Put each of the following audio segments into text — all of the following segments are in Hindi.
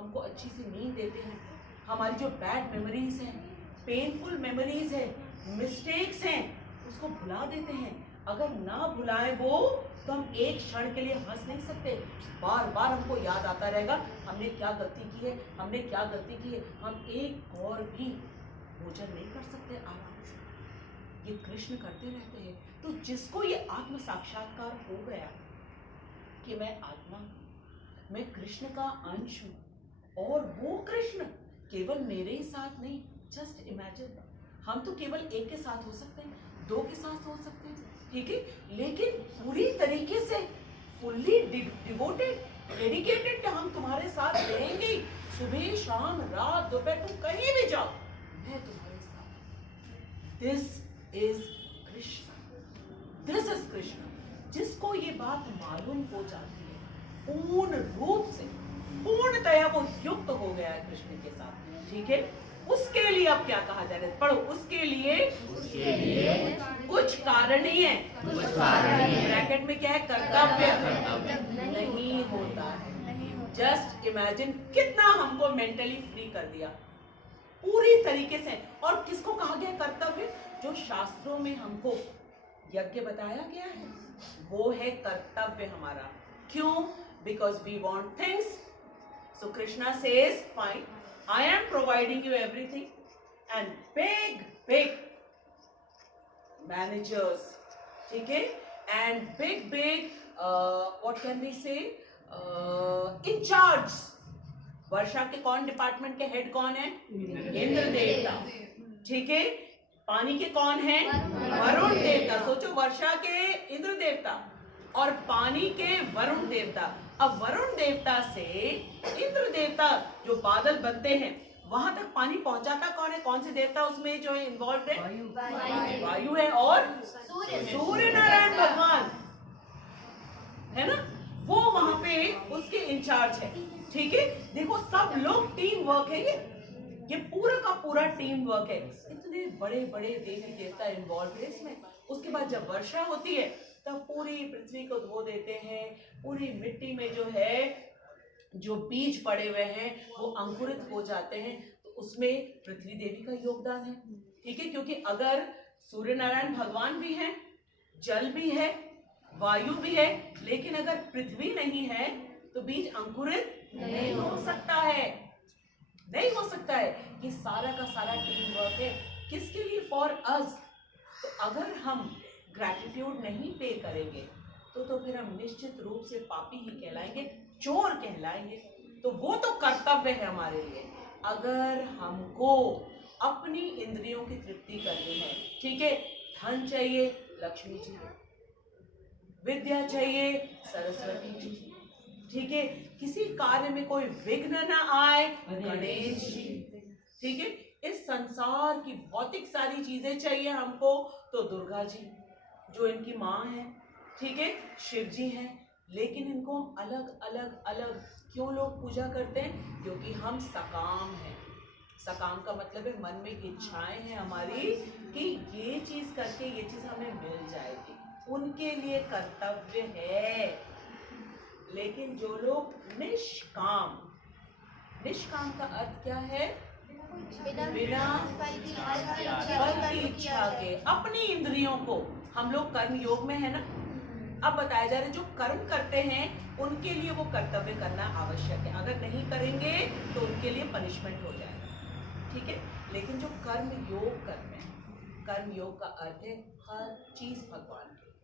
हमको अच्छी सी नींद देते हैं, हमारी जो बैड मेमोरीज हैं, पेनफुल मेमोरीज है, मिस्टेक्स हैं, उसको भुला देते हैं। अगर ना भुलाएं वो, तो हम एक क्षण के लिए हंस नहीं सकते। बार बार हमको याद आता रहेगा हमने क्या गलती की है, हमने क्या गलती की है। हम एक और भी भोजन नहीं कर सकते आराम से। ये कृष्ण करते रहते हैं। तो जिसको ये आत्म साक्षात्कार हो गया कि मैं आत्मा हूँ, मैं कृष्ण का अंश हूँ, और वो कृष्ण केवल मेरे ही साथ नहीं, जस्ट इमेजिन, हम तो केवल एक के साथ हो सकते हैं, दो के साथ हो सकते हैं, ठीक है, लेकिन पूरी तरीके से फुल्ली डिवोटेड, डेडिकेटेड, हम तुम्हारे साथ रहेंगे, सुबह शाम रात दोपहर, तुम कहीं भी जाओ मैं तुम्हारे साथ। This is Krishna, this is Krishna. जिसको ये बात मालूम हो जाती है, पूर्ण रूप से पूर्णतया वो युक्त हो गया है कृष्ण के साथ, ठीक है, उसके लिए अब क्या कहा जा रहा है, पढ़ो, उसके लिए कुछ कारणीय है, ब्रैकेट में क्या है, कर्तव्य नहीं होता है। जस्ट इमेजिन कितना हमको मेंटली फ्री कर दिया पूरी तरीके से। और किसको कहा गया कर्तव्य? जो शास्त्रों में हमको यज्ञ बताया गया है, वो है कर्तव्य हमारा। क्यों? Because we want things. So Krishna says, fine, I am providing you everything, and big managers, ठीक है, and big what can we say, in charge। वर्षा के कौन डिपार्टमेंट के हेड कौन है? इंद्र देवता, ठीक है। पानी के कौन है? वरुण देवता। सोचो, वर्षा के इंद्र देवता और पानी के वरुण देवता। अब वरुण देवता से इंद्र देवता जो बादल बनते हैं, वहां तक पानी पहुंचाता कौन है? कौन से देवता उसमें जो है इन्वॉल्व है? वायु है, और सूर्य नारायण भगवान है ना, वो वहां पे उसके इंचार्ज है, ठीक है। देखो, सब लोग टीम वर्क है, ये पूरा का पूरा टीम वर्क है। इतने बड़े बड़े देवी देवता इन्वॉल्व है इसमें। उसके बाद जब वर्षा होती है तब पूरी पृथ्वी को धो देते हैं, पूरी मिट्टी में जो है जो बीज पड़े हुए हैं वो अंकुरित हो जाते हैं। तो उसमें पृथ्वी देवी का योगदान है, ठीक है, क्योंकि अगर सूर्य नारायण भगवान भी हैं, जल भी है, वायु भी है, लेकिन अगर पृथ्वी नहीं है तो बीज अंकुरित नहीं हो सकता है, नहीं हो सकता है। ये सारा का सारा टीम वर्क है, किसके लिए? For us. तो अगर हम ग्रैटिट्यूड नहीं पे करेंगे तो फिर हम निश्चित रूप से पापी ही कहलाएंगे, चोर कहलाएंगे। तो वो तो कर्तव्य है हमारे लिए। अगर हमको अपनी इंद्रियों की तृप्ति करनी है, ठीक है, धन चाहिए लक्ष्मी जी, विद्या चाहिए सरस्वती जी, ठीक है, किसी कार्य में कोई विघ्न ना आए गणेश जी, ठीक है, इस संसार की भौतिक सारी चीजें चाहिए हमको तो दुर्गा जी जो इनकी माँ है, ठीक है, शिव जी हैं। लेकिन इनको हम अलग अलग अलग क्यों लोग पूजा करते हैं? क्योंकि हम सकाम हैं। सकाम का मतलब है मन में इच्छाएं हैं हमारी कि ये चीज करके ये चीज हमें मिल जाएगी, उनके लिए कर्तव्य है। लेकिन जो लोग निष्काम, निष्काम का अर्थ क्या है? बिना फल की इच्छा के, अपनी इंद्रियों को, हम लोग कर्म योग में है ना, अब बताया जा रहा है जो कर्म करते हैं उनके लिए वो कर्तव्य करना आवश्यक है। अगर नहीं करेंगे तो उनके लिए पनिशमेंट हो जाएगा, ठीक है। लेकिन जो कर्म योग करते हैं, कर्म योग का अर्थ है हर चीज भगवान के लिए,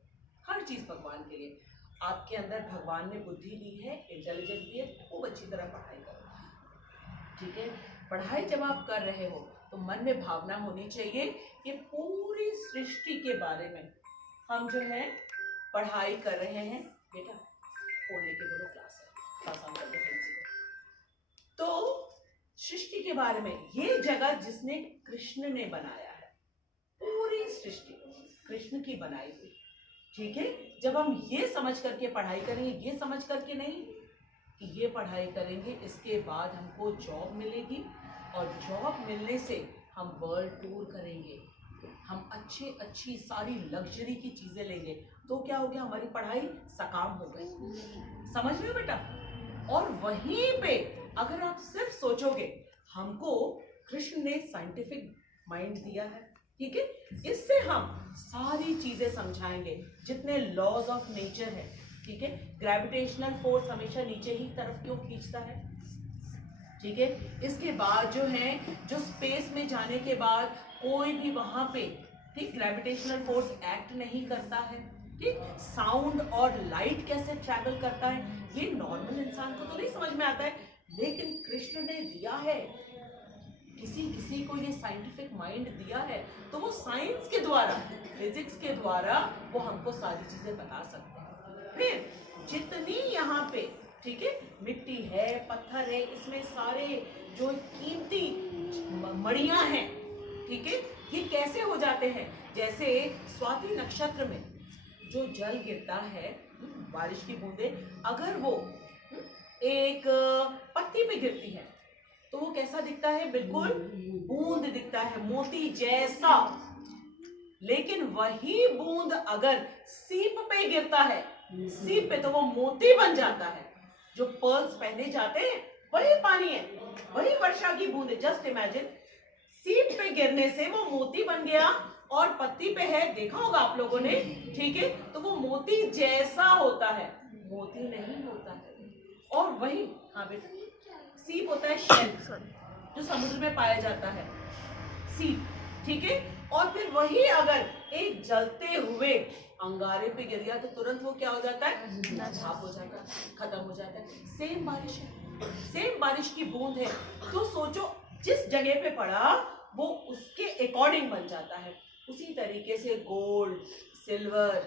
हर चीज भगवान के लिए। आपके अंदर भगवान ने बुद्धि दी है, इंटेलिजेंट दी है, खूब अच्छी तरह पढ़ाई करो, ठीक है। पढ़ाई जब आप कर रहे हो तो मन में भावना होनी चाहिए कि पूरी सृष्टि के बारे में हम जो है पढ़ाई कर रहे हैं। बेटा फोन लेके बोलो, क्लास है, पास ऑन कर दो प्रिंसिपल। तो सृष्टि के बारे में, ये जगत जिसने कृष्ण ने बनाया है, पूरी सृष्टि कृष्ण की बनाई हुई, ठीक है। जब हम ये समझ करके पढ़ाई करेंगे, ये समझ करके नहीं कि ये पढ़ाई करेंगे इसके बाद हमको जॉब मिलेगी और जॉब मिलने से हम वर्ल्ड टूर करेंगे, हम अच्छी सारी लग्जरी की चीजें लेंगे, तो क्या हो गया? हमारी पढ़ाई सकाम हो गई। समझ रहे हो बेटा? और वहीं पे अगर आप सोचोगे, हमको कृष्ण ने साइंटिफिक माइंड दिया है, ठीक है, इससे हम सारी चीजें समझाएंगे, जितने लॉज ऑफ नेचर है, ठीक है, ग्रेविटेशनल फोर्स हमेशा नीचे ही तरफ क्यों खींचता है, ठीक है, इसके बाद जो है, जो स्पेस में जाने के बाद कोई भी वहां पे, ठीक, ग्रेविटेशनल फोर्स एक्ट नहीं करता है, ठीक, साउंड और लाइट कैसे ट्रैवल करता है, ये नॉर्मल इंसान को तो नहीं समझ में आता है, लेकिन कृष्ण ने दिया है, किसी किसी को ये साइंटिफिक माइंड दिया है, तो वो साइंस के द्वारा, फिजिक्स के द्वारा वो हमको सारी चीजें बता सकते हैं। फिर जितनी यहाँ पे, ठीक है, मिट्टी है, पत्थर है, इसमें सारे जो कीमती मणियां हैं, ठीक है, ये कैसे हो जाते हैं, जैसे स्वाति नक्षत्र में जो जल गिरता है, बारिश की बूंदे, अगर वो एक पत्ती पे गिरती है तो वो कैसा दिखता है, बिल्कुल बूंद दिखता है, मोती जैसा, लेकिन वही बूंद अगर सीप पे गिरता है, सीप पे, तो वो मोती बन जाता है। जो पर्ल्स पहने जाते हैं वही पानी है, वही वर्षा की बूंद है। जस्ट इमेजिन, सीप पे गिरने से वो मोती बन गया, और पत्ती पे है, देखा होगा आप लोगों ने, ठीक है, तो वो मोती जैसा होता है, मोती नहीं होता है। और वही, हाँ बेटा, सीप होता है शेल, जो समुद्र में पाया जाता है, सीप, ठीक है, और फिर वही अगर एक जलते हुए अंगारे पे गिर गया तो तुरंत वो क्या हो जाता है, भाप हो जाता है, खत्म हो जाता है। सेम बारिश है, सेम बारिश की बूंद है, तो सोचो जिस जगह पे पड़ा वो उसके अकॉर्डिंग बन जाता है। उसी तरीके से गोल्ड, सिल्वर,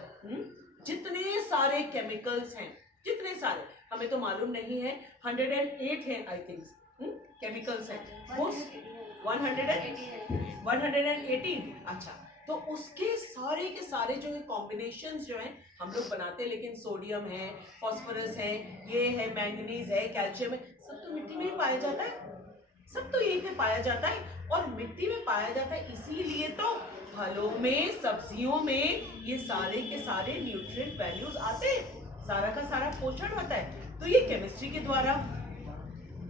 जितने सारे केमिकल्स हैं, जितने सारे, हमें तो मालूम नहीं है, 108 है आई थिंक केमिकल्स हैं, वो 118, अच्छा, तो उसके सारे के सारे जो है कॉम्बिनेशंस जो हैं हम लोग बनाते हैं, लेकिन सोडियम है, फॉस्फोरस है, ये है, मैंगनीज है, कैल्शियम है, सब तो मिट्टी में ही पाया जाता है, सब तो यहीं पे पाया जाता है, और मिट्टी में पाया जाता है, इसीलिए तो फलों में, सब्जियों में ये सारे के सारे न्यूट्रिएंट वैल्यूज आते हैं, सारा का सारा पोषण होता है। तो ये केमिस्ट्री के द्वारा,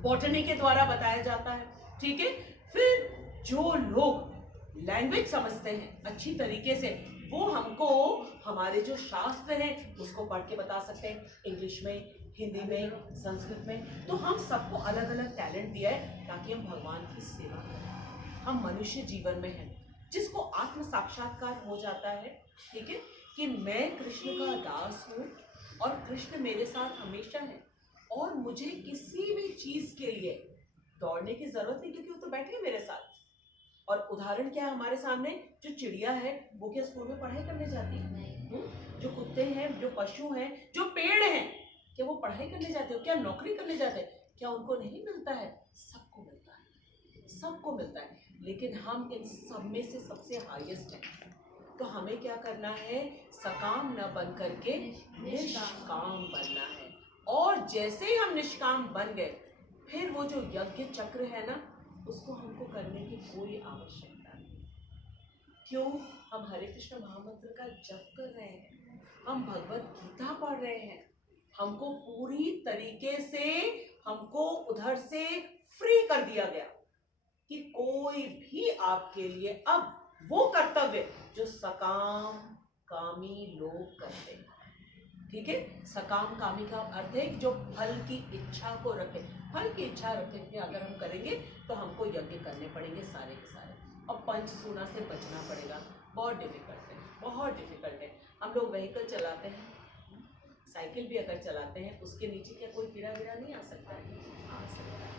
बॉटनी के द्वारा बताया जाता है, ठीक है। फिर जो लोग लैंग्वेज समझते हैं अच्छी तरीके से, वो हमको हमारे जो शास्त्र हैं उसको पढ़ के बता सकते हैं, इंग्लिश में, हिंदी में, संस्कृत में। तो हम सबको अलग अलग टैलेंट दिया है ताकि हम भगवान की सेवा करें। हम मनुष्य जीवन में हैं, जिसको आत्म साक्षात्कार हो जाता है, ठीक है, कि मैं कृष्ण का दास हूँ और कृष्ण मेरे साथ हमेशा है, और मुझे किसी भी चीज के लिए दौड़ने की जरूरत नहीं, क्योंकि वो तो बैठे हैं मेरे साथ। और उदाहरण क्या है हमारे सामने, जो चिड़िया है वो क्या स्कूल में पढ़ाई करने जाती है? जो कुत्ते हैं, जो पशु हैं, जो पेड़ हैं, क्या वो पढ़ाई करने जाते हो? क्या नौकरी करने जाते हैं? क्या उनको नहीं मिलता है? सबको मिलता है, सबको मिलता है, लेकिन हम इन सब में से सबसे हाईएस्ट हैं। तो हमें क्या करना है, सकाम न बन करके निष्काम बनना है। और जैसे ही हम निष्काम बन गए, फिर वो जो यज्ञ चक्र है ना, उसको हमको करने की कोई आवश्यकता नहीं। क्यों? हम हरे कृष्ण महामंत्र का जप कर रहे हैं, हम भगवत गीता पढ़ रहे हैं, हमको पूरी तरीके से हमको उधर से फ्री कर दिया गया कि कोई भी आपके लिए अब वो कर्तव्य जो सकाम कामी लोग करते हैं, ठीक है। सकाम कामी का अर्थ है कि जो फल की इच्छा को रखे, फल की इच्छा रखे कि अगर हम करेंगे तो हमको यज्ञ करने पड़ेंगे सारे के सारे, और पंचसूना से बचना पड़ेगा। बहुत डिफिकल्ट है, बहुत डिफिकल्ट है। हम लोग व्हीकल चलाते हैं, साइकिल भी अगर चलाते हैं, उसके नीचे क्या कोई गिरा गिरा नहीं आ सकता है? आ सकता है,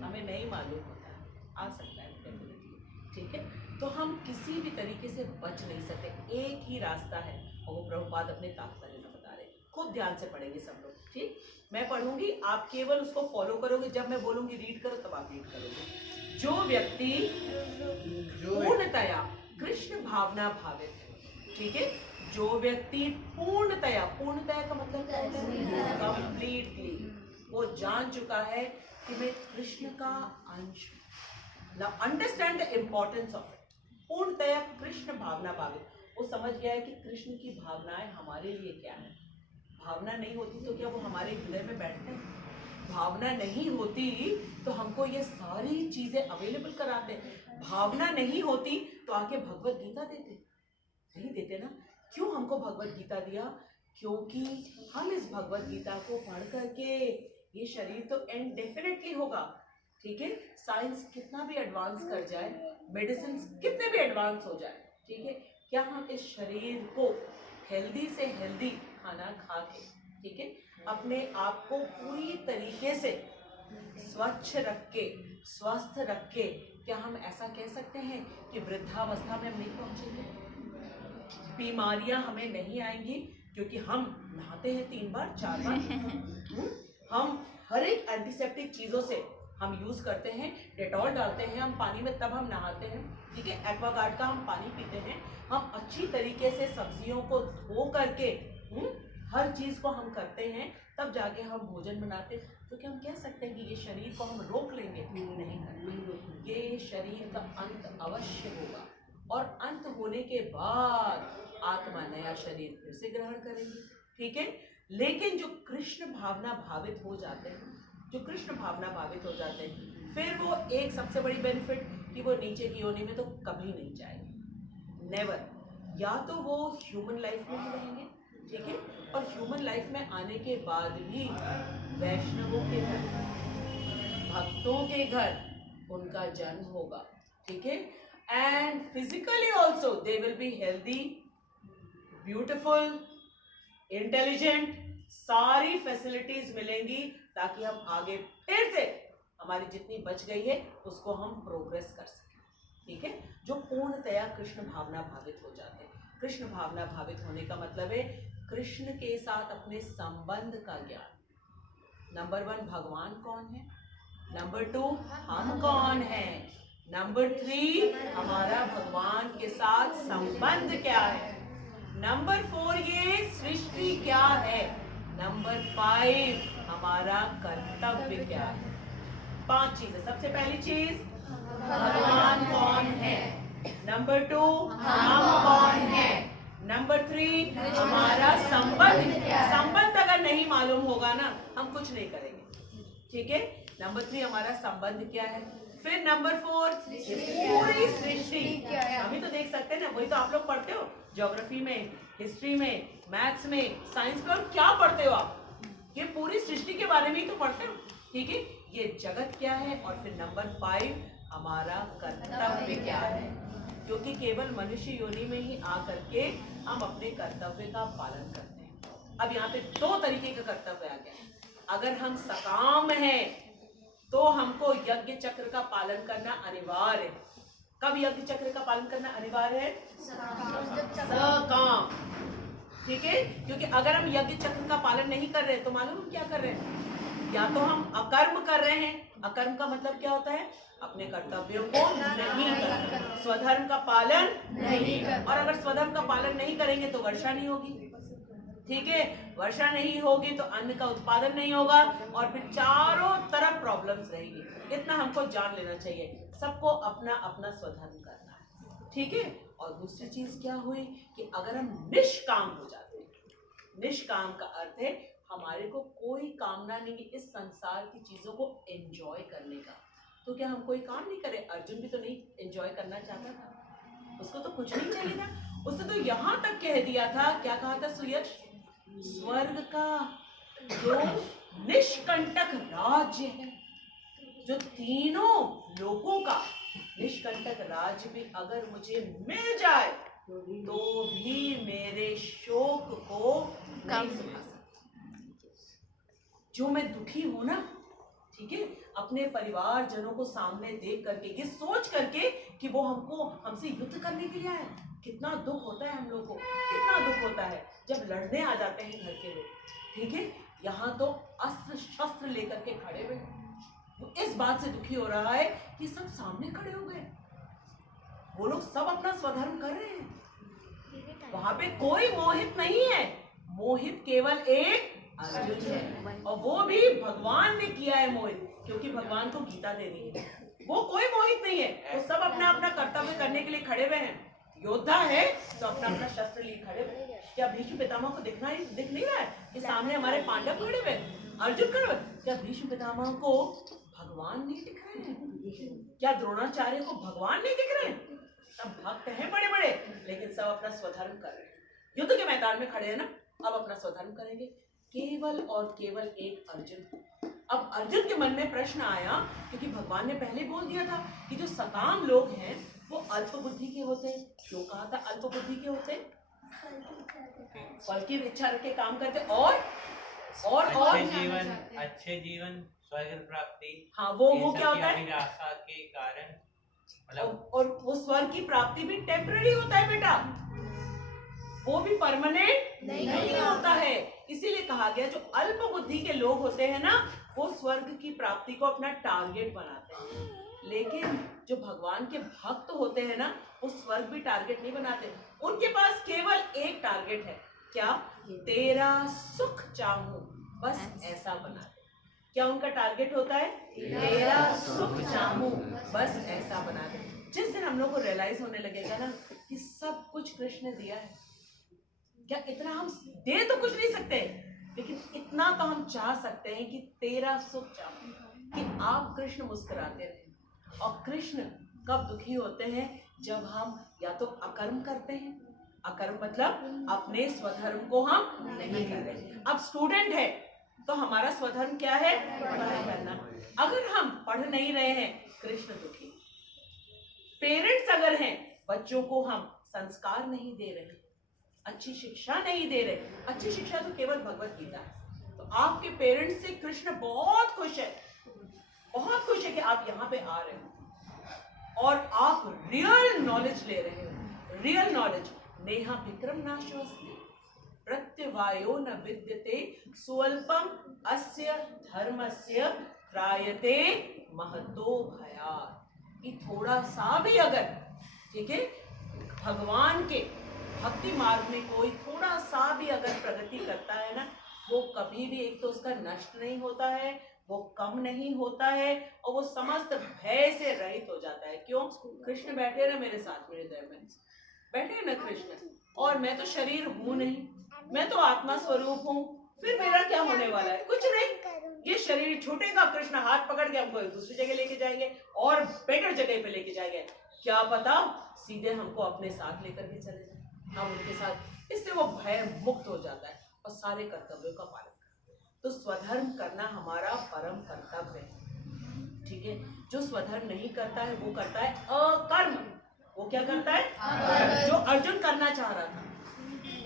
हमें नहीं मालूम होता, आ सकता है डेफिनेटली, ठीक है। तो हम किसी भी तरीके से बच नहीं सकते, एक ही रास्ता है, और वो प्रभुपाद अपने तात्पर्य में बता रहे हैं। खूब ध्यान से पढ़ेंगे सब लोग, ठीक। मैं पढ़ूंगी, आप केवल उसको फॉलो करोगे, जब मैं बोलूंगी रीड करो तब आप रीड करोगे। जो व्यक्ति पूर्णतया कृष्ण भावना भावित है, ठीक है, जो व्यक्ति पूर्णतया, पूर्णतया का मतलब क्या होता है? कंप्लीटली वो जान चुका है कि मैं कृष्ण का अंश हूं। Now understand the importance of it. पूर्णतया कृष्ण भावना भावित, वो समझ गया है कि कृष्ण की भावनाएं हमारे लिए क्या है। भावना नहीं होती तो क्या वो हमारे हृदय में बैठते हैं? भावना नहीं होती तो हमको ये सारी चीजें अवेलेबल कराते। भावना नहीं होती तो आके भगवत गीता देते नहीं देते ना। क्यों हमको भगवत गीता दिया? क्योंकि हम इस भगवत गीता को पढ़ करके, ये शरीर तो एंड डेफिनेटली होगा, ठीक है, साइंस कितना भी एडवांस कर जाए, मेडिसिन कितने भी एडवांस हो जाए, ठीक है, क्या हम इस शरीर को हेल्दी से हेल्दी खाना खा के, ठीक है, अपने आप को पूरी तरीके से स्वच्छ रख के, स्वस्थ रख के, क्या हम ऐसा कह सकते हैं कि वृद्धावस्था में हम नहीं पहुंचेंगे, बीमारियां हमें नहीं आएंगी? क्योंकि हम नहाते हैं 3 बार 4 बार, हम हर एक एंटीसेप्टिक चीजों से हम यूज करते हैं, डेटॉल डालते हैं हम पानी में, तब हम नहाते हैं, ठीक है, एक्वागार्ड का हम पानी पीते हैं, हम अच्छी तरीके से सब्जियों को धो करके हर चीज को हम करते हैं, तब जाके हम भोजन बनाते हैं। तो क्या हम कह सकते हैं कि ये शरीर को हम रोक लेंगे? नहीं करना। ये शरीर का अंत अवश्य होगा, और अंत होने के बाद आत्मा नया शरीर फिर से ग्रहण करेगी, ठीक है। लेकिन जो कृष्ण भावना भावित हो जाते हैं, जो कृष्ण भावना भावित हो जाते हैं, फिर वो एक सबसे बड़ी बेनिफिट कि वो नीचे की योनि में तो कभी नहीं जाएंगे, नेवर। या तो वो ह्यूमन लाइफ में ही रहेंगे, ठीक है, और ह्यूमन लाइफ में आने के बाद भी वैष्णवों के घर, भक्तों के घर उनका जन्म होगा, ठीक है, and physically also they will be healthy, beautiful, intelligent, सारी फैसिलिटीज मिलेंगी, ताकि हम आगे फिर से हमारी जितनी बच गई है उसको हम प्रोग्रेस कर सकें, ठीक है। जो पूर्णतया कृष्ण भावना भावित हो जाते हैं। कृष्ण भावना भावित होने का मतलब है कृष्ण के साथ अपने संबंध का ज्ञान। नंबर 1 भगवान कौन है, नंबर 2 हम कौन हैं, नंबर 3 हमारा भगवान के साथ संबंध क्या है, नंबर 4 ये सृष्टि क्या है, नंबर 5 हमारा कर्तव्य क्या है। 5 चीजें। सबसे पहली चीज भगवान कौन है, नंबर 2 हम कौन है, नंबर 3 हमारा संबंध। संबंध अगर नहीं मालूम होगा ना, हम कुछ नहीं करेंगे, ठीक है। नंबर 3 हमारा संबंध क्या है, फिर नंबर 4 पूरी सृष्टि। हम ही तो देख सकते हैं ना, वही तो आप लोग पढ़ते हो ज्योग्राफी में, हिस्ट्री में, मैथ्स में, साइंस में, और क्या पढ़ते हो आप? ये पूरी सृष्टि के बारे में ही तो पढ़ते हो, ठीक है। ये जगत क्या है, और फिर नंबर 5 हमारा कर्तव्य क्या है, क्योंकि केवल मनुष्य योनि में ही आकर के हम अपने कर्तव्य का पालन करते हैं। अब यहाँ पे 2 तरीके का कर्तव्य आ गया। अगर हम सकाम हैं तो हमको यज्ञ चक्र का पालन करना अनिवार्य है। कब यज्ञ चक्र का पालन करना अनिवार्य है? सकाम, ठीक है। क्योंकि अगर हम यज्ञ चक्र का पालन नहीं कर रहे तो मालूम हम क्या कर रहे हैं? या तो हम अकर्म कर रहे हैं। अकर्म का मतलब क्या होता है? अपने कर्तव्यों को नहीं करना, स्वधर्म का पालन नहीं करना। और अगर स्वधर्म का पालन नहीं करेंगे तो वर्षा नहीं होगी, ठीक है। वर्षा नहीं होगी तो अन्न का उत्पादन नहीं होगा, और फिर चारों तरफ प्रॉब्लम्स रहेगी। इतना हमको जान लेना चाहिए। सबको अपना अपना स्वधर्म करना है, ठीक है। और दूसरी चीज क्या हुई कि अगर हम निष्काम हो जाते हैं, निष्काम का अर्थ है हमारे को कोई कामना नहीं है इस संसार की चीजों को एंजॉय करने का, तो क्या हम कोई काम नहीं करें? अर्जुन भी तो नहीं एंजॉय करना चाहता था, उसको तो कुछ नहीं चाहिए था। उसने तो यहाँ तक कह दिया था, क्या कहा था सुयश? स्वर्ग का जो निष्कंटक राज्य है, जो तीनों लोगों का निष्कंटक राज्य भी अगर मुझे मिल जाए तो भी मेरे शोक को नहीं सुना सकता। जो मैं दुखी हूं ना, ठीक है, अपने परिवार जनों को सामने देख करके, ये सोच करके कि वो हमसे युद्ध करने के लिए आए, कितना दुख होता है हम लोग को, कितना दुख होता है जब लड़ने आ जाते हैं घर के लोग, ठीक है। यहाँ तो अस्त्र शस्त्र लेकर के खड़े हुए, वो इस बात से दुखी हो रहा है कि सब सामने खड़े हो गए, वो लोग सब अपना स्वधर्म कर रहे हैं, वहां पे कोई मोहित नहीं है, मोहित केवल एक अर्जुन है, और वो भी भगवान ने किया है मोहित, क्योंकि भगवान को गीता देनी है। वो कोई मोहित नहीं है, वो सब अपना अपना कर्तव्य करने के लिए खड़े हुए हैं। योद्धा है तो अपना अपना शस्त्र लिए खड़े हुए। क्या भीष्म पितामह को दिख नहीं रहा है कि सामने हमारे पांडव खड़े हुए? अर्जुन कर, क्या भीष्म पितामह को भगवान नहीं दिख रहे हैं? क्या द्रोणाचार्य को भगवान नहीं दिख रहे हैं? सब भक्त हैं बड़े बड़े, लेकिन सब अपना स्वधर्म कर रहे हैं। युद्ध के मैदान में खड़े हैं ना, अब अपना स्वधर्म करेंगे। केवल और केवल एक अर्जुन। अब अर्जुन के मन में प्रश्न आया, क्योंकि भगवान ने पहले बोल दिया था कि जो सकाम लोग हैं वो अल्प बुद्धि के होते हैं। क्यों कहा था अल्प बुद्धि के होते हैं? फल की इच्छा रख के काम करते और अच्छे जीवन स्वर्ग प्राप्ति। हाँ, वो क्या होता है? अभिलाषा के कारण मतलब, और वो स्वर्ग की प्राप्ति भी टेम्पररी होता है बेटा, वो भी परमानेंट नहीं होता है। इसीलिए कहा गया जो अल्प बुद्धि के लोग होते हैं ना, वो स्वर्ग की प्राप्ति को अपना टारगेट बनाते हैं। लेकिन जो भगवान के भक्त होते हैं ना, वो स्वर्ग भी टारगेट नहीं बनाते। उनके पास केवल एक टारगेट है, क्या? तेरा सुख चाहूं, बस ऐसा बना दे। क्या उनका टारगेट होता है? तेरा सुख चाहूं, बस ऐसा बना दे। जिस दिन हम लोग को रियलाइज होने लगेगा ना कि सब कुछ कृष्ण ने दिया है, क्या इतना हम दे तो कुछ नहीं सकते, लेकिन इतना तो हम चाह सकते हैं कि तेरा सुख चाहूं, कि आप कृष्ण मुस्कुराते रहे। और कृष्ण कब दुखी होते हैं? जब हम या तो अकर्म करते हैं, अकर्म मतलब अपने स्वधर्म को हम नहीं कर रहे। अब स्टूडेंट है तो हमारा स्वधर्म क्या है? पढ़ाई करना। अगर हम पढ़ नहीं रहे हैं, कृष्ण दुखी। पेरेंट्स अगर हैं, बच्चों को हम संस्कार नहीं दे रहे, अच्छी शिक्षा नहीं दे रहे। अच्छी शिक्षा तो केवल भगवत गीता है। तो आपके पेरेंट्स से कृष्ण बहुत खुश है, बहुत खुश है कि आप यहाँ पे आ रहे हो और आप रियल नॉलेज ले रहे हो। Real knowledge. नेहा विक्रम नाशोस्ति प्रत्यवायो न विद्यते स्वल्पम अस्य धर्मस्य त्रायते महतो भयात्। कि थोड़ा सा भी अगर, ठीक है, भगवान के भक्ति मार्ग में कोई थोड़ा सा भी अगर प्रगति करता है ना, वो कभी भी, एक तो उसका नष्ट नहीं होता है, वो कम नहीं होता है, और वो समस्त भय से रहित हो जाता है। क्यों? कृष्ण बैठे ना मेरे साथ, मेरे हृदय में बैठे ना कृष्ण, और मैं तो शरीर हूं नहीं, मैं तो आत्मा स्वरूप हूँ। फिर मेरा क्या होने वाला है? कुछ नहीं। ये शरीर छूटेगा, कृष्ण हाथ पकड़ के हमको दूसरी जगह लेके जाएंगे और बेटर जगह पे लेके जाएंगे। क्या पता सीधे हमको अपने साथ लेकर के चले जाए, हम उनके साथ। इससे वो भय मुक्त हो जाता है और सारे कर्तव्यों का पालन करता है। तो स्वधर्म करना हमारा परम कर्तव्य है, ठीक है। जो स्वधर्म नहीं करता है वो करता है अकर्म। वो क्या करता है? जो अर्जुन करना चाह रहा था,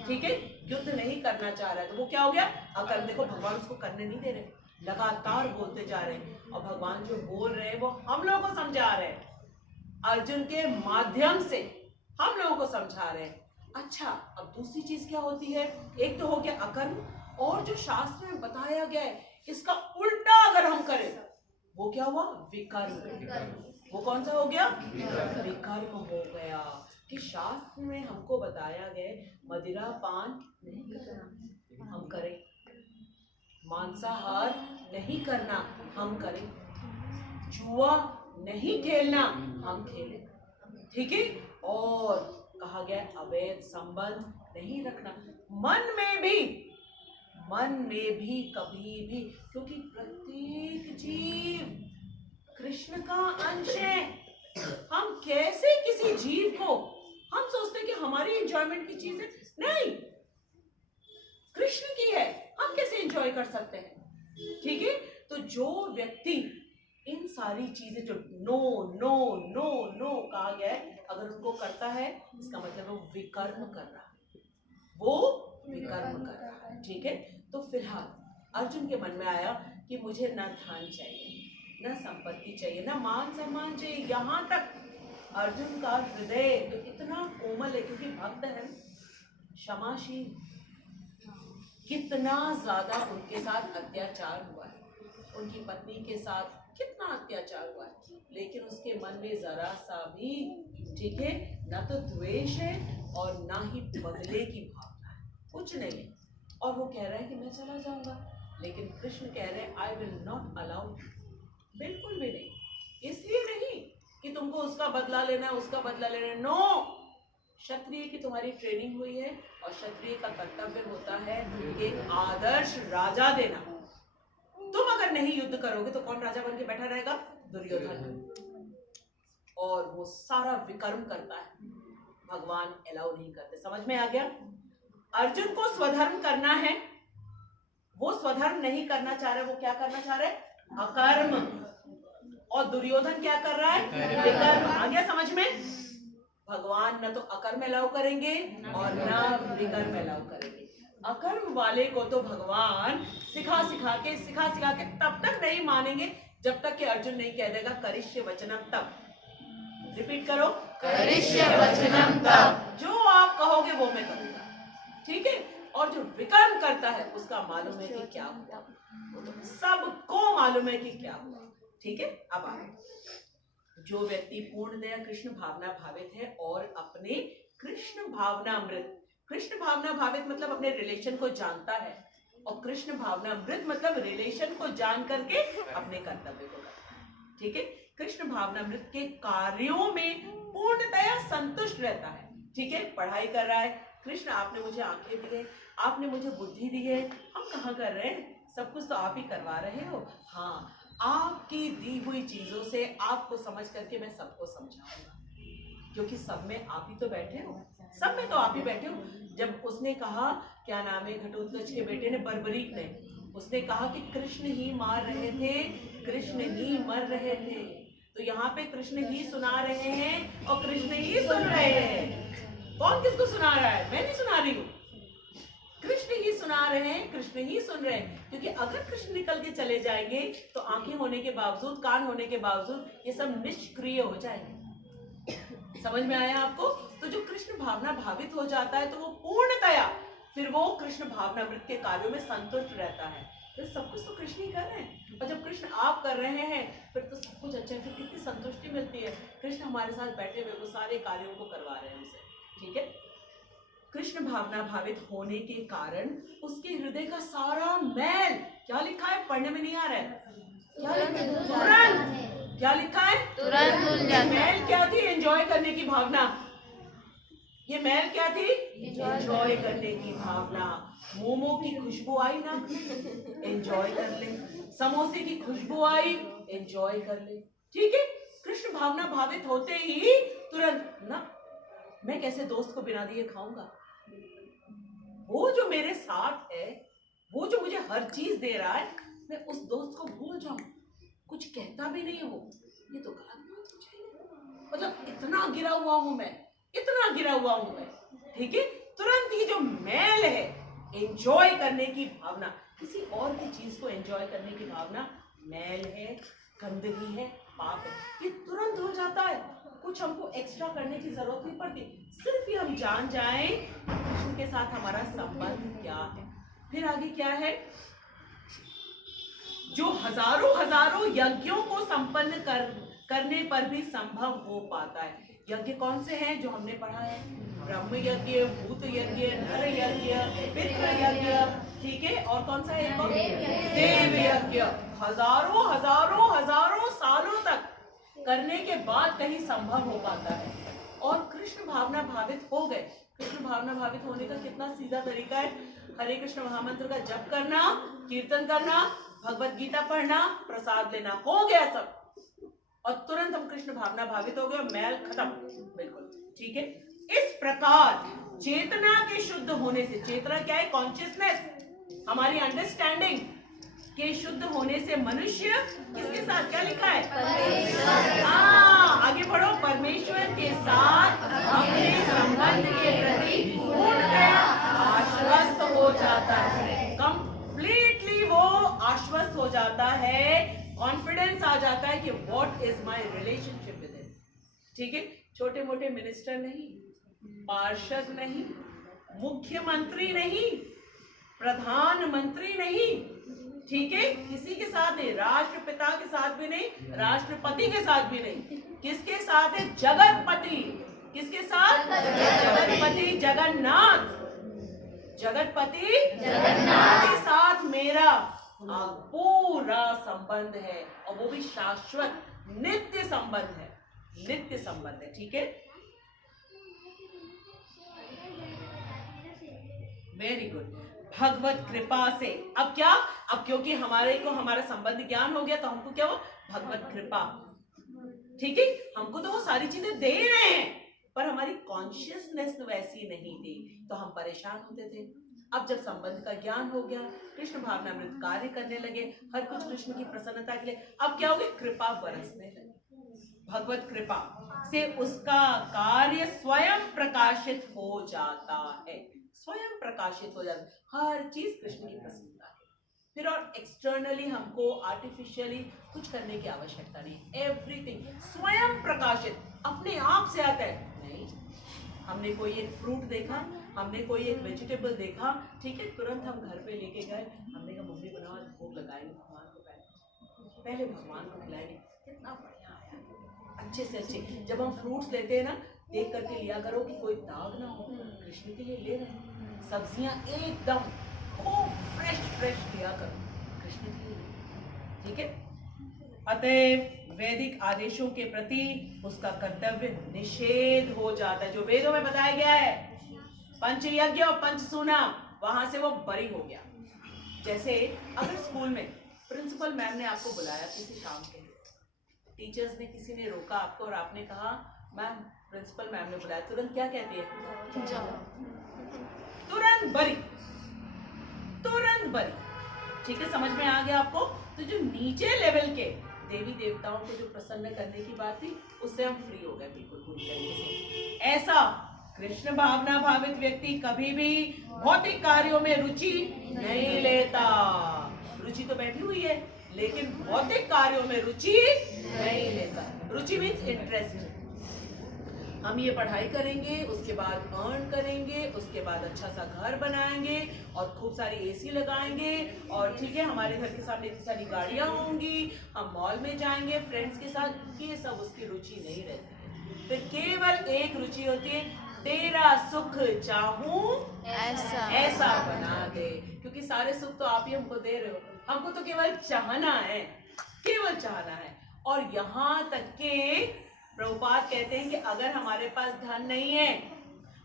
ठीक है, युद्ध नहीं करना चाह रहा है, तो वो क्या हो गया? अकर्म। देखो भगवान उसको करने नहीं दे रहे, लगातार बोलते जा रहे हैं, और भगवान जो बोल रहे हैं वो हम लोगों को समझा रहे हैं, अर्जुन के माध्यम से हम लोगों को समझा रहे हैं। अच्छा, अब दूसरी चीज क्या होती है? एक तो हो गया अकर्म, और जो शास्त्र में बताया गया है इसका उल्टा अगर हम करें, वो क्या हुआ? विकर्म। वो कौन सा हो गया? विकर्म हो गया। कि शास्त्र में हमको बताया गया मदिरा पान नहीं करना, हम करें। मांसाहार नहीं करना, हम करें। जुआ नहीं खेलना, हम खेलें, ठीक है। और कहा गया अवैध संबंध नहीं रखना। मन में भी कभी भी, क्योंकि प्रत्येक जीव कृष्ण का अंश है। हम कैसे किसी जीव को, हम सोचते हैं कि हमारी एंजॉयमेंट की चीज है, नहीं, कृष्ण की है, हम कैसे एंजॉय कर सकते हैं, ठीक है। तो जो व्यक्ति इन सारी चीजें जो नो नो नो नो कहा गया है, अगर उनको करता है, इसका मतलब वो विकर्म कर रहा है, वो विकर्म कर रहा है, ठीक है। तो फिलहाल अर्जुन के मन में आया कि मुझे न धन चाहिए, न संपत्ति चाहिए, न मान सम्मान चाहिए। यहाँ तक अर्जुन का हृदय तो इतना कोमल है, क्योंकि भक्त है, क्षमाशील। कितना ज्यादा उनके साथ अत्याचार हुआ है, उनकी पत्नी के साथ कितना अत्याचार हुआ है, लेकिन उसके मन में जरा सा भी, ठीक है, ना तो द्वेष है और ना ही बदले की भावना है, कुछ नहीं है। और वो कह रहा है कि मैं चला जाऊंगा, लेकिन कृष्ण कह रहे हैं आई विल नॉट अलाउ, बिल्कुल भी नहीं। इसलिए नहीं कि तुमको उसका बदला लेना है, उसका बदला लेना है, नो। क्षत्रिय की तुम्हारी ट्रेनिंग हुई है, और क्षत्रिय का कर्तव्य होता है एक आदर्श राजा देना, नहीं युद्ध करोगे तो कौन राजा बन के बैठा रहेगा? दुर्योधन। और वो सारा विकर्म करता है, भगवान अलाउ नहीं करते। समझ में आ गया? अर्जुन को स्वधर्म करना है, वो स्वधर्म नहीं करना चाह रहे, वो क्या करना चाह रहे? अकर्म। और दुर्योधन क्या कर रहा है? विकर्म। आ गया समझ में? भगवान न तो अकर्म अलाउ करेंगे और न विकर्म अलाउ करेंगे। अकर्म वाले को तो भगवान सिखा सिखा के तब तक नहीं मानेंगे जब तक कि अर्जुन नहीं कह देगा करिष्य वचनम तब। रिपीट करो, करिष्य वचनम तब। जो आप कहोगे वो मैं करूंगा, ठीक है? और जो विकर्म करता है उसका मालूम है कि क्या हुआ, वो तो सबको मालूम है कि क्या हुआ, ठीक है? अब आगे, जो व्यक्ति पूर्णतया कृष्ण भावना भावित है और अपने कृष्ण भावनामृत, कृष्ण भावना भावित मतलब अपने रिलेशन को जानता है, और कृष्ण भावनामृत मतलब रिलेशन को जान करके अपने कर्तव्य को करता है, ठीक है? कृष्ण भावनामृत के कार्यों में पूर्णतया संतुष्ट रहता है, ठीक है? पढ़ाई कर रहा है, कृष्ण आपने मुझे आंखें दी है, आपने मुझे बुद्धि दी है, हम कहाँ कर रहे हैं, सब कुछ तो आप ही करवा रहे हो। हाँ, आपकी दी हुई चीजों से आपको समझ करके मैं सबको समझाऊंगा, क्योंकि सब में आप ही तो बैठे हो, सब में तो आप ही बैठे हो। जब उसने कहा, क्या नाम है, घटोत्कच के बेटे ने, बर्बरीक ने, उसने कहा कि कृष्ण ही मार रहे थे, कृष्ण ही मर रहे थे, तो यहाँ पे कृष्ण ही सुना रहे हैं और कृष्ण ही सुन रहे हैं। कौन किसको सुना रहा है? मैं नहीं सुना रही हूँ, कृष्ण ही सुना रहे हैं, कृष्ण ही सुन रहे हैं। क्योंकि अगर कृष्ण निकल के चले जाएंगे तो आंखें होने के बावजूद, कान होने के बावजूद ये सब निष्क्रिय हो जाएंगे। समझ में आया आपको? तो जो कृष्ण भावना भावित हो जाता है तो वो पूर्णतया फिर वो कृष्ण भावनामृत के कार्यों में संतुष्ट रहता है। तो सब कुछ तो कृष्ण ही कर रहे हैं, और जब कृष्ण आप कर रहे हैं फिर तो सब कुछ अच्छा है, फिर कितनी संतुष्टि मिलती है। कृष्ण हमारे साथ बैठे हुए वो सारे कार्यों को करवा रहे हैं उसे, ठीक है? कृष्ण भावना भावित होने के कारण उसके हृदय का सारा मैल, क्या लिखा है, पढ़ने में नहीं आ रहा है, क्या लिखा है? तुरंत। क्या लिखा है? तुरंत धुल जाता है। मैल क्या थी? एंजॉय करने की भावना। ये मैल क्या थी? एंजॉय करने की भावना। मोमो की खुशबू आई ना, एंजॉय कर ले। समोसे की खुशबू आई, एंजॉय कर ले, ठीक है? कृष्ण भावना भावित होते ही तुरंत ना, मैं कैसे दोस्त को बिना दिए खाऊंगा, वो जो मेरे साथ है, वो जो मुझे हर चीज दे रहा है, मैं उस दोस्त को भूल जाऊं, कुछ कहता भी नहीं हो, ये तो गलत बात हो जाएगी। मतलब इतना गिरा हुआ हूं मैं, इतना गिरा हुआ हूं मैं, ठीक है? तुरंत ही जो मैल है, एंजॉय करने की भावना, किसी और की चीज को एंजॉय करने की भावना, मैल है, गंदगी है, पाप है, ये तुरंत हो जाता है। कुछ हमको एक्स्ट्रा करने की जरूरत नहीं पड़ती, सिर्फ ही हम जान जाएं कृष्ण के साथ हमारा संबंध क्या है। फिर आगे क्या है? जो हजारों हजारों यज्ञों को संपन्न करने पर भी संभव हो पाता है। यज्ञ कौन से हैं जो हमने पढ़ा है? ब्रह्म यज्ञ, भूत यज्ञ, नर यज्ञ, पितृ यज्ञ, ठीक है? और कौन सा है? देव यज्ञ। हजारों हजारों हजारों सालों तक करने के बाद कहीं संभव हो पाता है। और कृष्ण भावना भावित हो गए। कृष्ण भावना भावित होने का कितना सीधा तरीका है, हरे कृष्ण महामंत्र का जप करना, कीर्तन करना, भगवत गीता पढ़ना, प्रसाद लेना, हो गया सब, और तुरंत हम कृष्ण भावना भावित हो गए, मैल खत्म, बिल्कुल, ठीक है? इस प्रकार चेतना के शुद्ध होने से, चेतना क्या है? कॉन्शियसनेस, हमारी अंडरस्टैंडिंग के शुद्ध होने से मनुष्य किसके साथ, क्या लिखा है? हाँ, आगे बढ़ो, परमेश्वर के साथ अपने संबंध के प्रति पूर्णतया आश्वस्त हो जाता है। कंप्लीटली वो आश्वस्त हो जाता है, कॉन्फिडेंस आ जाता है कि what is my relationship with him, ठीक है? छोटे मोटे मिनिस्टर नहीं, पार्षद नहीं, मुख्यमंत्री नहीं, प्रधानमंत्री नहीं, ठीक है? किसी के साथ नहीं, राष्ट्रपिता के साथ भी नहीं, राष्ट्रपति के साथ भी नहीं, किसके साथ है? जगतपति। किसके साथ? जगतपति, जगन्नाथ, जगतपति जगन्नाथ के साथ मेरा पूरा संबंध है, और वो भी शाश्वत नित्य संबंध है, नित्य संबंध है, ठीक है? Very good. भगवत कृपा से। अब क्या, अब क्योंकि हमारे को हमारा संबंध ज्ञान हो गया तो हमको क्या हुआ, भगवत कृपा। ठीक है, हमको तो वो सारी चीजें दे रहे हैं पर हमारी कॉन्शियसनेस वैसी नहीं थी तो हम परेशान होते थे। अब जब संबंध का ज्ञान हो गया, कृष्ण भावनामृत कार्य करने लगे, हर कुछ कृष्ण की प्रसन्नता के लिए, अब क्या हो गया, कृपा बरसने लगी। भगवत कृपा से उसका कार्य स्वयं प्रकाशित हो जाता है, स्वयं प्रकाशित हो जाता है, हर चीज कृष्ण की प्रसन्नता है। फिर और एक्सटर्नली हमको आर्टिफिशियली कुछ करने की आवश्यकता नहीं, एवरीथिंग स्वयं प्रकाशित अपने आप से आता है। नहीं, हमने कोई एक फ्रूट देखा, हमने कोई एक वेजिटेबल देखा, ठीक है, तुरंत हम घर पे लेके गए, हमने कहा मम्मी बनाओ, भोग लगाएंगे भगवान को, पहले भगवान को खिलाएंगे, कितना बढ़िया आया, अच्छे से अच्छे। जब हम फ्रूट्स लेते हैं ना, देख करके लिया करो कि कोई दाग ना हो, कृष्ण के लिए ले रहे हैं। सब्जियां एकदम खूब फ्रेश फ्रेश लिया करो, कृष्ण के लिए, ठीक है। अतएव वैदिक आदेशों के प्रति उसका कर्तव्य निषेध हो जाता है। जो वेदों में बताया गया है, पंच यज्ञ और पंच सूना, वहां से वो बरी हो गया। जैसे अगर स्कूल में प्रिंसिपल मैम ने आपको बुलाया किसी काम के लिए, टीचर्स ने, किसी ने रोका आपको और आपने कहा मैम प्रिंसिपल मैम ने बुलाया, तुरंत क्या कहती है, जाओ, तुरंत बरी, तुरंत बरी। ठीक है, समझ में आ गया आपको। तो जो नीचे लेवल के देवी देवताओं को जो प्रसन्न करने की बात थी, उससे हम फ्री हो गए बिल्कुल पूरी तरीके से। ऐसा कृष्ण भावना भावित व्यक्ति कभी भी भौतिक कार्यों में रुचि नहीं लेता। रुचि तो बैठी हुई है लेकिन भौतिक कार्यों में रुचि नहीं लेता। रुचि मीन्स इंटरेस्ट। हम ये पढ़ाई करेंगे, उसके बाद अर्न करेंगे, उसके बाद अच्छा सा घर बनाएंगे और खूब सारी एसी लगाएंगे, और ठीक है, हमारे घर के सामने इतनी सारी गाड़ियां होंगी, हम मॉल में जाएंगे फ्रेंड्स के साथ, ये सब उसकी रुचि नहीं रहती है। फिर केवल एक रुचि होती है, तेरा सुख चाहूं ऐसा ऐसा बना दे। क्योंकि सारे सुख तो आप ही हमको दे रहे हो, हमको तो केवल चाहना है, केवल चाहना है। और यहाँ तक के प्रभुपाद कहते हैं कि अगर हमारे पास धन नहीं है,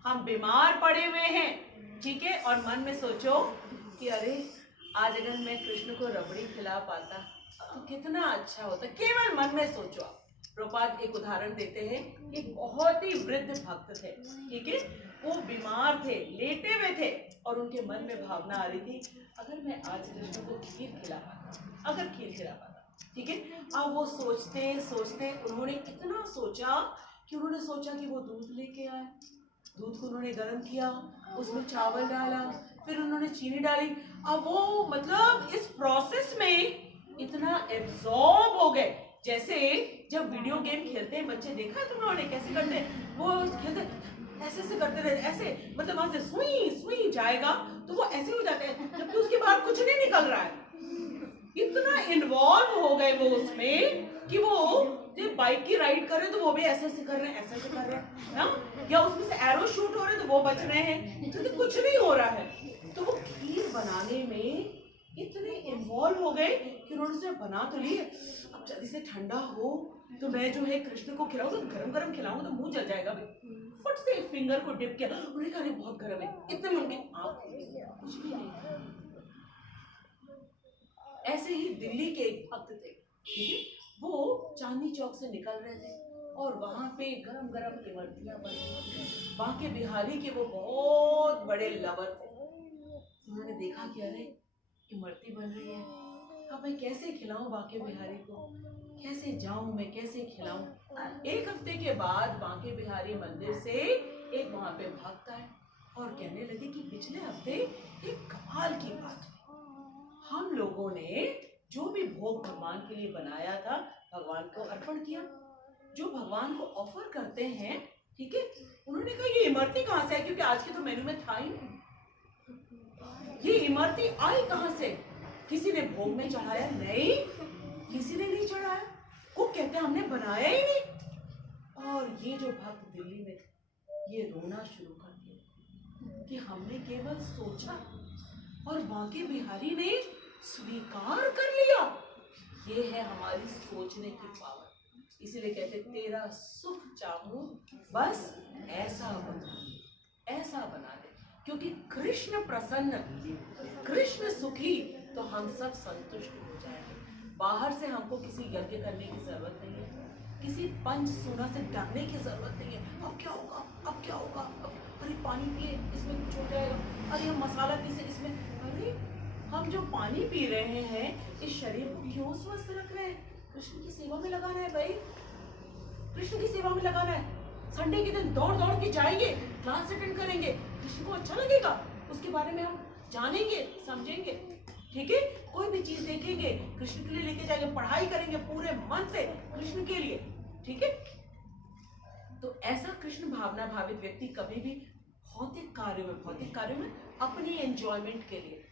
हम बीमार पड़े हुए हैं, ठीक है, और मन में सोचो कि अरे आज अगर मैं कृष्ण को रबड़ी खिला पाता तो कितना अच्छा होता, केवल मन में सोचो आप। प्रभुपाद एक उदाहरण देते हैं, एक बहुत ही वृद्ध भक्त थे, ठीक है, वो बीमार थे, लेटे हुए थे और उनके मन में भावना आ रही थी, अगर मैं आज कृष्ण को खीर खिला पाता, अगर खीर खिला पाता, ठीक है। अब वो सोचते सोचते उन्होंने इतना सोचा कि उन्होंने सोचा कि वो दूध लेके आए, दूध को उन्होंने गर्म किया, उसमें चावल डाला, फिर उन्होंने चीनी डाली। अब वो मतलब इस प्रोसेस में इतना एब्जॉर्ब हो गए, जैसे जब वीडियो गेम खेलते हैं बच्चे, देखा है तुम लोगों ने कैसे करते हैं, वो खेलते ऐसे ऐसे करते रहते, ऐसे मतलब वहां से सुई सुई जाएगा तो वो ऐसे हो जाते हैं, जबकि उसके बाहर कुछ नहीं निकल रहा है। इतना इन्वॉल्व हो गए वो उसमें कि वो जब बाइक की राइड कर रहे तो वो भी ऐसे ऐसे कर रहे हैं, ऐसे ऐसे कर रहे हैं ना, या उसमें से एरो शूट हो रहे तो वो बच रहे हैं, तो कुछ नहीं हो रहा है। तो वो खीर बनाने में इतने इन्वॉल्व हो गए कि उन्होंने उसे बना तो लिए, अब जल्दी से ठंडा हो तो मैं जो है कृष्ण को खिलाऊं, तो गरम गरम खिलाऊंगा तो मुंह जल जाएगा भाई। फट से फिंगर को डिप किया, उन्होंने कहा बहुत गर्म है, इतने में उनकी आंख कुछ भी नहीं। ऐसे ही दिल्ली के एक भक्त थे, ठीक है, वो चांदनी चौक से निकल रहे थे और वहां पे गरम गरम इमरतियां बन रही थी। बांके बिहारी के वो बहुत बड़े लवर थे, उन्होंने देखा कि अरे इमरती बन रही है, अब मैं कैसे खिलाऊं बांके बिहारी को, कैसे जाऊं मैं, कैसे खिलाऊं। एक हफ्ते के बाद बांके बिहारी मंदिर से एक वहां पे भक्त आए और कहने लगे कि पिछले हफ्ते एक कमाल की बात हुई, हम लोगों ने जो भी भोग भगवान के लिए बनाया था भगवान को अर्पण किया, जो भगवान को ऑफर करते हैं, ठीक है, उन्होंने कहा ये इमरती कहाँ से आई, क्योंकि आज के तो मेनू में था ही नहीं, ये इमरती आई कहाँ से, किसी ने भोग में चढ़ाया नहीं, किसी ने नहीं चढ़ाया, वो कहते हैं हमने बनाया ही नहीं। और ये जो भक्त दिल्ली में थे ये रोना शुरू कर दिया कि हमने केवल सोचा और बांके बिहारी ने स्वीकार कर लिया। ये है हमारी सोचने की पावर। इसीलिए कहते तेरा सुख चाहूं बस ऐसा बना दे। क्योंकि कृष्ण प्रसन्न, कृष्ण सुखी, तो हम सब संतुष्ट हो जाएंगे। बाहर से हमको किसी यज्ञ करने की जरूरत नहीं है, किसी पंच सूना से डरने की जरूरत नहीं है। अब क्या होगा, अब क्या होगा, अरे पानी पिए इसमें कुछ हो जाएगा, अरे हम मसाला पीसे इसमें, अरे हम जो पानी पी रहे हैं इस शरीर को क्यों स्वस्थ रख रहे हैं? कृष्ण की सेवा में लगाना है भाई, कृष्ण की सेवा में लगाना है। संडे के दिन दौड़ दौड़ के जाएंगे, क्लास अटेंड करेंगे, कृष्ण को अच्छा लगेगा, उसके बारे में हम जानेंगे, समझेंगे, ठीक है। कोई भी चीज देखेंगे कृष्ण के लिए लेके जाएंगे, पढ़ाई करेंगे पूरे मन से कृष्ण के लिए, ठीक है। तो ऐसा कृष्ण भावना भावित व्यक्ति कभी भी भौतिक कार्यों में अपनी एंजॉयमेंट के लिए,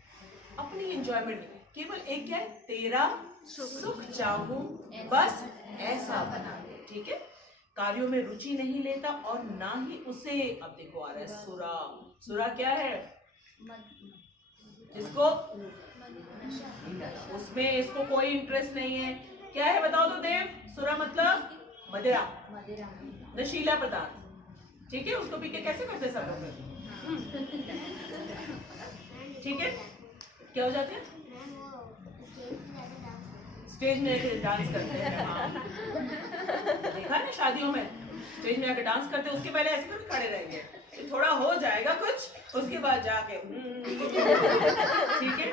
अपनी एंजॉयमेंट केवल एक क्या है, तेरा सुख चाहूं बस ऐसा बना दे, ठीक है। कार्यों में रुचि नहीं लेता और ना ही उसे, अब देखो आ रहा है सुरा, सुरा क्या है, जिसको उसमें इसको कोई इंटरेस्ट नहीं है, क्या है बताओ तो देव? सुरा मतलब मदिरा, नशीला पदार्थ, ठीक है। उसको पी के कैसे करते सब लोग, ठीक है, क्या हो जाते हैं, स्टेज में डांस करते हैं, हाँ देखा है ना शादियों में, स्टेज में आकर डांस करते हैं, उसके पहले ऐसे करके खड़े रहेंगे, थोड़ा हो जाएगा कुछ, उसके बाद जाके ठीक है।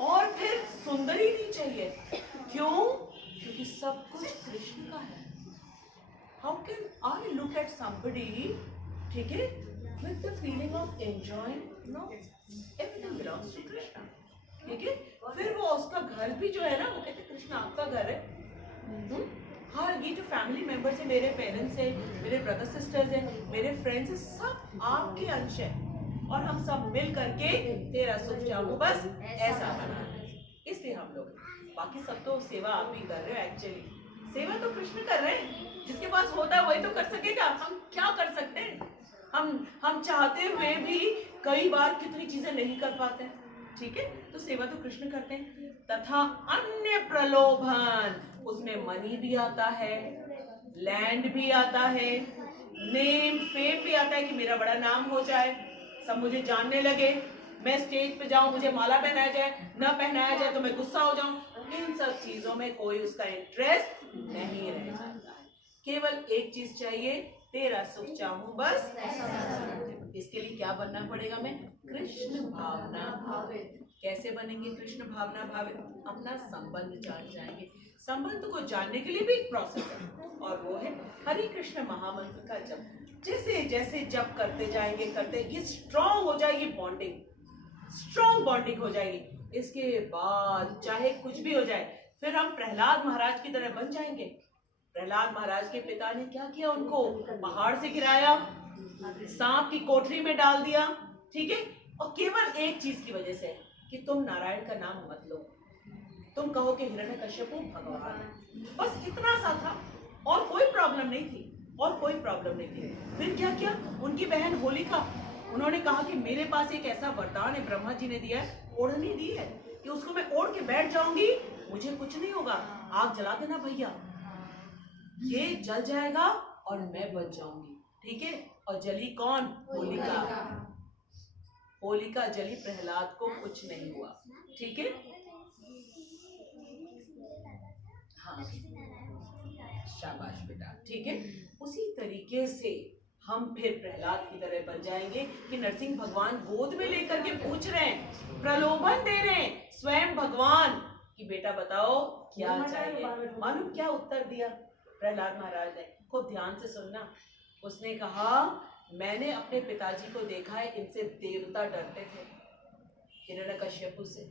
और फिर सुंदरी नहीं चाहिए, क्यों? क्योंकि सब कुछ कृष्ण का है। How can I look at somebody, ठीक है, with the feeling of enjoying? No, everything belongs to Krishna, ठीक है। फिर वो उसका घर भी जो है ना, वो कहते कृष्ण आपका घर है। हाँ, ये जो फैमिली मेंबर्स है, मेरे पेरेंट्स हैं, मेरे ब्रदर सिस्टर्स हैं, मेरे फ्रेंड्स हैं, सब आपके अंश हैं, और हम सब मिल करके तेरा सुख चाहूं बस ऐसा बना। इसलिए हम लोग, बाकी सब तो सेवा आप ही कर रहे हो, एक्चुअली सेवा तो कृष्ण कर रहे हैं, जिसके पास होता है वही तो कर सकेगा, हम क्या कर सकते हैं? हम चाहते हुए भी कई बार कितनी चीजें नहीं कर पाते हैं, ठीक है। तो सेवा तो कृष्ण करते हैं। तथा अन्य प्रलोभन, उसमें मनी भी आता है, लैंड भी आता है, नेम फेम भी आता है कि मेरा बड़ा नाम हो जाए, सब मुझे जानने लगे, मैं स्टेज पे जाऊं मुझे माला पहनाया जाए, ना पहनाया जाए तो मैं गुस्सा हो जाऊं, इन सब चीजों में कोई उसका इंटरेस्ट नहीं रह जाता है। केवल एक चीज चाहिए, तेरा सुख चाहूं बस। इसके लिए क्या बनना पड़ेगा? मैं कृष्ण भावना भावित। कैसे बनेंगे कृष्ण भावना भावित? अपना संबंध जान जाएंगे। संबंध को जानने के लिए भी एक प्रोसेस है, और वो है हरे कृष्ण महामंत्र का जप। जैसे जैसे जप करते जाएंगे, ये स्ट्रॉन्ग हो जाएगी बॉन्डिंग, स्ट्रॉन्ग बॉन्डिंग हो जाएगी। इसके बाद चाहे कुछ भी हो जाए, फिर हम प्रहलाद महाराज की तरह बन जाएंगे। प्रहलाद महाराज के पिता ने क्या किया? उनको पहाड़ से गिराया, सांप की कोठरी में डाल दिया, ठीक है। और केवल एक चीज की वजह से कि तुम नारायण का नाम मत लो, तुम कहो कि हिरण्यकश्यप भगवान, बस इतना सा था, और कोई प्रॉब्लम नहीं थी, और कोई प्रॉब्लम नहीं थी। फिर क्या किया? उनकी बहन होलिका, उन्होंने कहा कि मेरे पास एक ऐसा वरदान है, ब्रह्मा जी ने दिया है, ओढ़नी दी है, कि उसको मैं ओढ़ के बैठ जाऊंगी, मुझे कुछ नहीं होगा, आग जला देना भैया, ये जल जाएगा और मैं बच जाऊंगी, ठीक है। और जली कौन? होलिका। होलिका जली, प्रहलाद को कुछ नहीं हुआ, ठीक है। हाँ, शाबाश बेटा, ठीक है। उसी तरीके से हम फिर प्रहलाद की तरह बन जाएंगे कि नरसिंह भगवान गोद में लेकर के पूछ रहे हैं, प्रलोभन दे रहे हैं स्वयं भगवान कि बेटा बताओ क्या चाहिए। मालूम क्या उत्तर दिया प्रहलाद महाराज ने? खूब ध्यान से सुनना। उसने कहा, मैंने अपने पिताजी को देखा है, इनसे देवता डरते थे, हिरण्यकश्यपु से।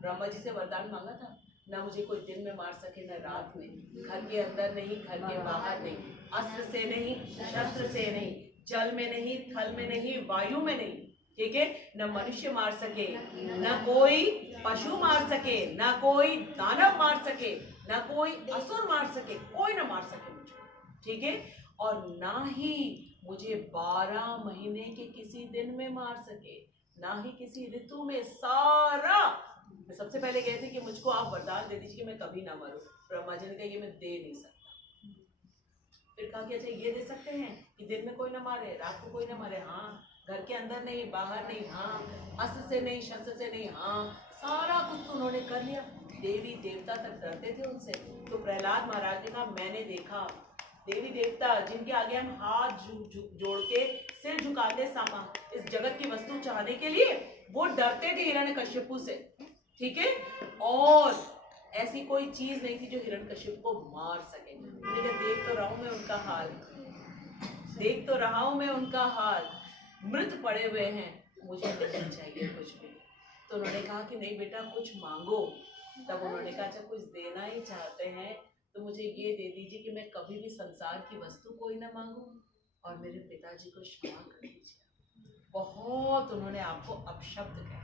ब्रह्मा जी से वरदान मांगा था, ना मुझे कोई दिन में मार सके, ना रात में, घर के अंदर नहीं, घर के बाहर नहीं, अस्त्र से नहीं, शस्त्र से नहीं, जल में नहीं, थल में नहीं, वायु में नहीं, ठीक है। न मनुष्य मार सके, न कोई पशु मार सके, न कोई दानव मार सके, न कोई असुर मार सके, कोई न मार सके मुझे, ठीक है। और ना ही मुझे 12 महीने के किसी दिन में मार सके, ना ही किसी ऋतु में। सारा मैं सबसे पहले गए थे कि मुझको आप वरदान दे दीजिए कि मैं कभी ना मरूं। ब्रह्मा जी ने कहा, ये मैं दे नहीं सकता। फिर कहा कि अच्छा ये दे सकते हैं कि दिन में कोई ना मारे, रात को कोई ना मारे। हाँ, घर के अंदर नहीं, बाहर नहीं, हाँ, अस्त्र से नहीं, शस्त्र से नहीं, हाँ, सारा कुछ तो उन्होंने कर लिया। देवी देवता तक डरते थे उनसे। तो प्रहलाद महाराज ने कहा, मैंने देखा देवी देवता जिनके आगे हम हाथ जोड़ के सिर झुकाते सामा इस जगत की वस्तु चाहने के लिए, वो डरते थे हिरण्यकश्यपु से, ठीक है। और ऐसी कोई चीज नहीं थी जो हिरण्यकश्यप को मार सके। मैंने कहा, देख तो रहा हूं मैं उनका हाल, देख तो रहा हूं मैं उनका हाल, मृत पड़े हुए हैं, मुझे नहीं चाहिए कुछ भी। तो उन्होंने कहा कि नहीं बेटा, कुछ मांगो। तब उन्होंने कहा, अच्छा कुछ देना ही चाहते हैं तो मुझे ये दे दीजिए कि मैं कभी भी संसार की वस्तु कोई ना मांगू और मेरे पिताजी को क्षमा कर दीजिए। बहुत उन्होंने आपको अपशब्द कहा,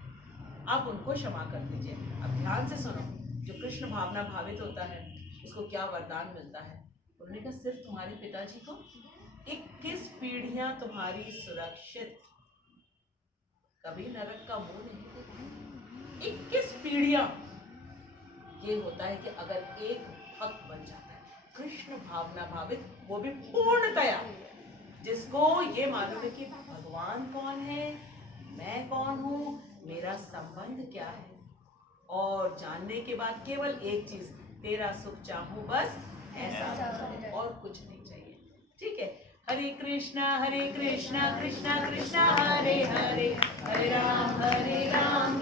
आप उनको क्षमा कर दीजिए। अब ध्यान से सुनो, जो कृष्ण भावना भावित होता है उसको क्या वरदान मिलता है। उन्होंने कहा, सिर्फ तुम्हारे पिताजी को 21 पीढ़ियां तुम्हारी सुरक्षित, कभी नरक का मुंह नहीं देखा। 21 पीढ़ियां। ये होता है कि अगर एक भक्त बन जाता है कृष्ण भावना भावित, वो भी पूर्णतया, जिसको ये मालूम है कि भगवान कौन है, मैं कौन हूँ, मेरा संबंध क्या है, और जानने के बाद केवल एक चीज, तेरा सुख चाहूं बस ऐसा, और कुछ नहीं चाहिए, ठीक है। हरे कृष्णा कृष्णा कृष्णा हरे हरे, हरे राम